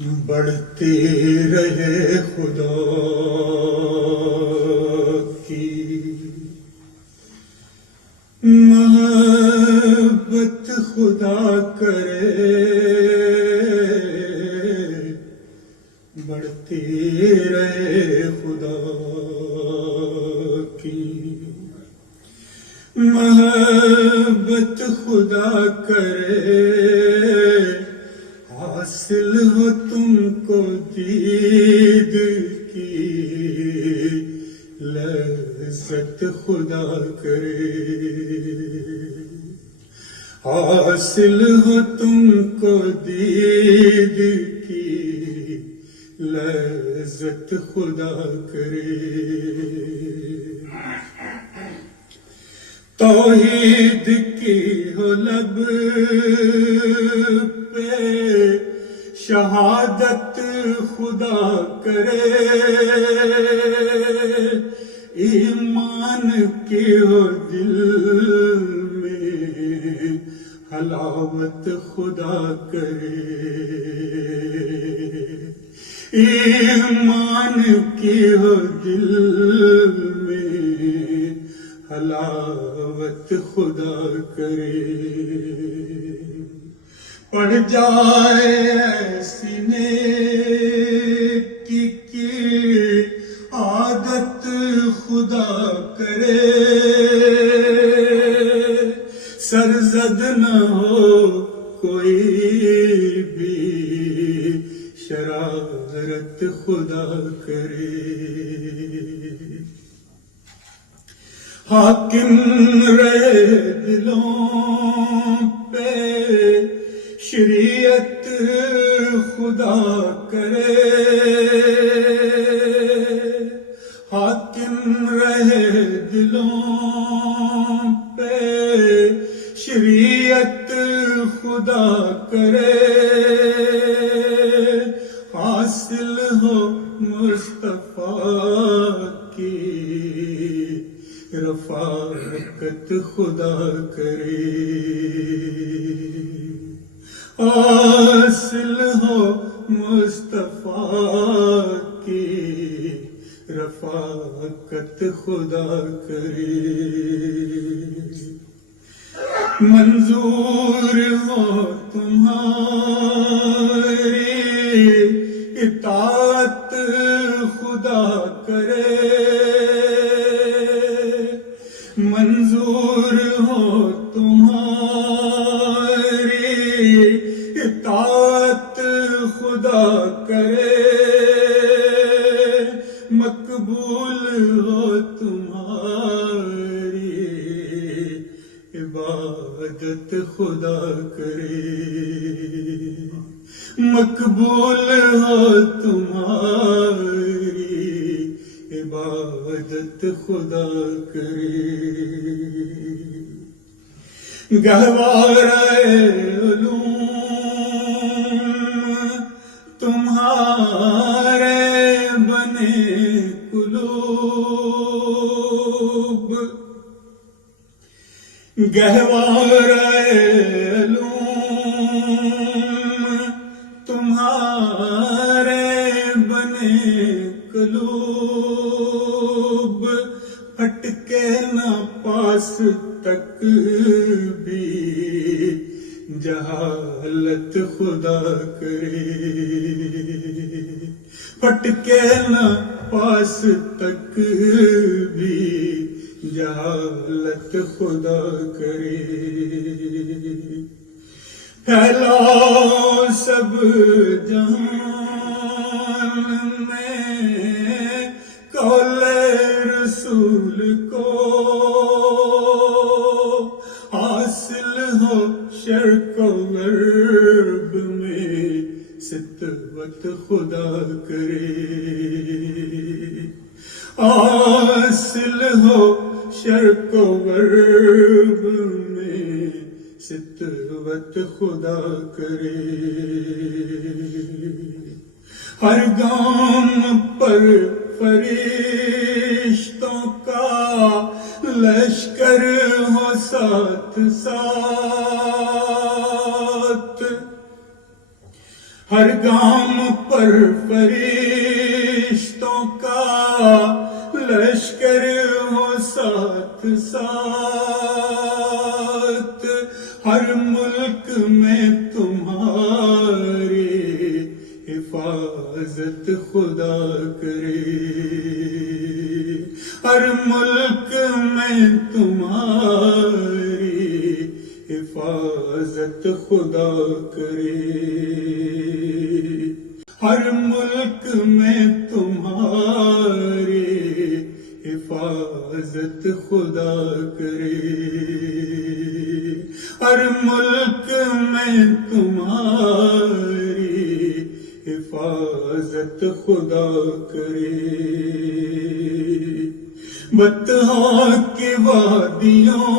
بڑھتی رہے خدا کی محبت، خدا کرے بڑھتی رہے خدا کی محبت، خدا کرے حاصل ہو تم کو دید کی لذت، خدا کرے حاصل ہو تم کو دید کی لذت، خدا کرے توحید کی ہو لب پہ شہادت، خدا کرے ایمان کی ہو دل میں حلاوت، خدا کرے ایمان کی ہو دل میں حلاوت، خدا کرے پڑ جائے ایسی نیکی کی عادت، خدا کرے سرزد نہ ہو کوئی بھی شرارت، خدا کرے حاکم رہے دلوں پہ شریعت، خدا کرے حاکم رہے دلوں پہ شریعت، خدا کرے حاصل ہو مصطفیٰ کی رفاقت، خدا کرے حاصل ہو مصطفیٰ کی رفاقت، خدا کرے منظور ہو تمہاری اطاعت، خدا کرے منظور ہو تمہاری اطاعت، خدا کرے مقبول ہو تمہاری عبادت، خدا کرے مقبول ہو تمہاری عبادت، خدا کرے گہوارہ علوم تمہارے بنے قلوب گہوارہ علوم تمہارے بنے قلوب ہٹکے نہ پاس تک بھی جہالت، خدا کرے ہٹکے نہ پاس تک بھی جہالت، خدا کرے پھیلاؤ سب جہان میں قول رسول کو حاصل ہو شرق و غرب میں ستوت، خدا کرے حاصل ہو شرق و غرب میں ستوت، خدا کرے ہر گام پر فرشتوں کا لشکر ہو ساتھ ساتھ ہر گام پر فرشتوں کا لشکر ہو ساتھ ساتھ، ہر ملک میں تمہاری حفاظت خدا کرے، ہر ملک میں تمہاری حفاظت خدا کرے، ہر ملک میں تمہاری حفاظت خدا کرے، ہر ملک میں تمہاری حفاظت خدا کرے۔ بطحا کی وادیوں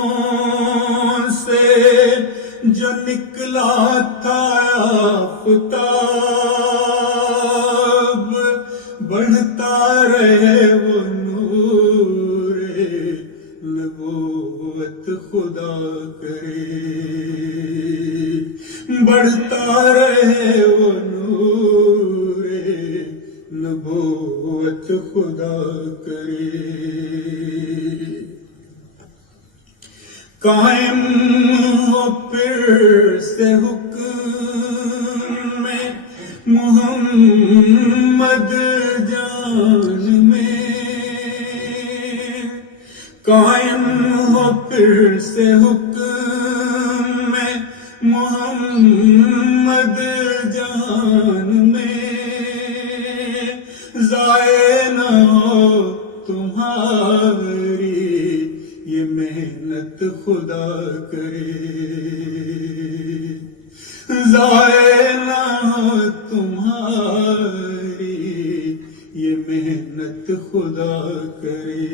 سے جو نکلا تھا آفتاب، بڑھتا رہے وہ نور نبوت خدا کرے، بڑھتا رہے وہ نور نبوت خدا کرے۔ قائم ہو پھر سے حکم میں محمد جان میں، قائم ہو پھر سے حکم میں محمد جان میں، ضائع نہ ہو تمہاری یہ محنت خدا کرے، ضائع نہ ہو تمہاری یہ محنت خدا کرے۔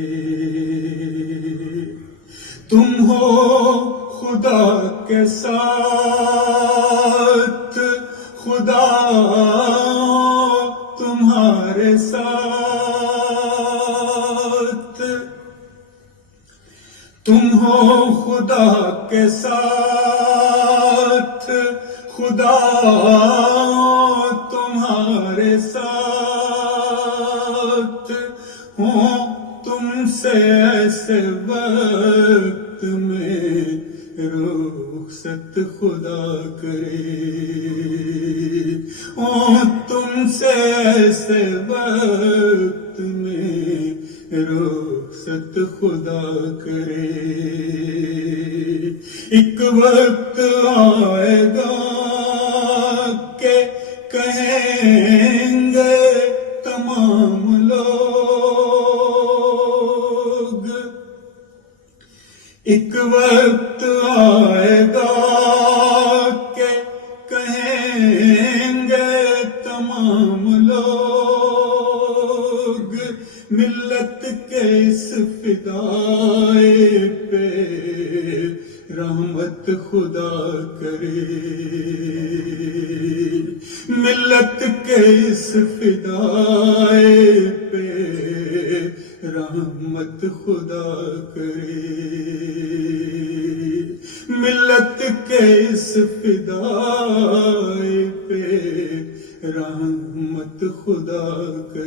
تم ہو خدا کے ساتھ، خدا تمہارے ساتھ، تم ہو خدا کے ساتھ، خدا تمہارے ساتھ، ہوں تم سے ایسے وقت میں رخصت خدا کرے، ہوں تم سے ایسے وقت میں رخصت خدا کرے۔ ایک وقت آئے گا کہ کہیں گے تمام لوگ، ایک وقت آئے گا کہ کہیں گے تمام لوگ، ملت کے اس فدائے پہ رحمت خدا کرے، ملت کے اس فدائے پہ رحمت خدا کرے، ملت کے اس فدائے پہ رحمت خدا کرے۔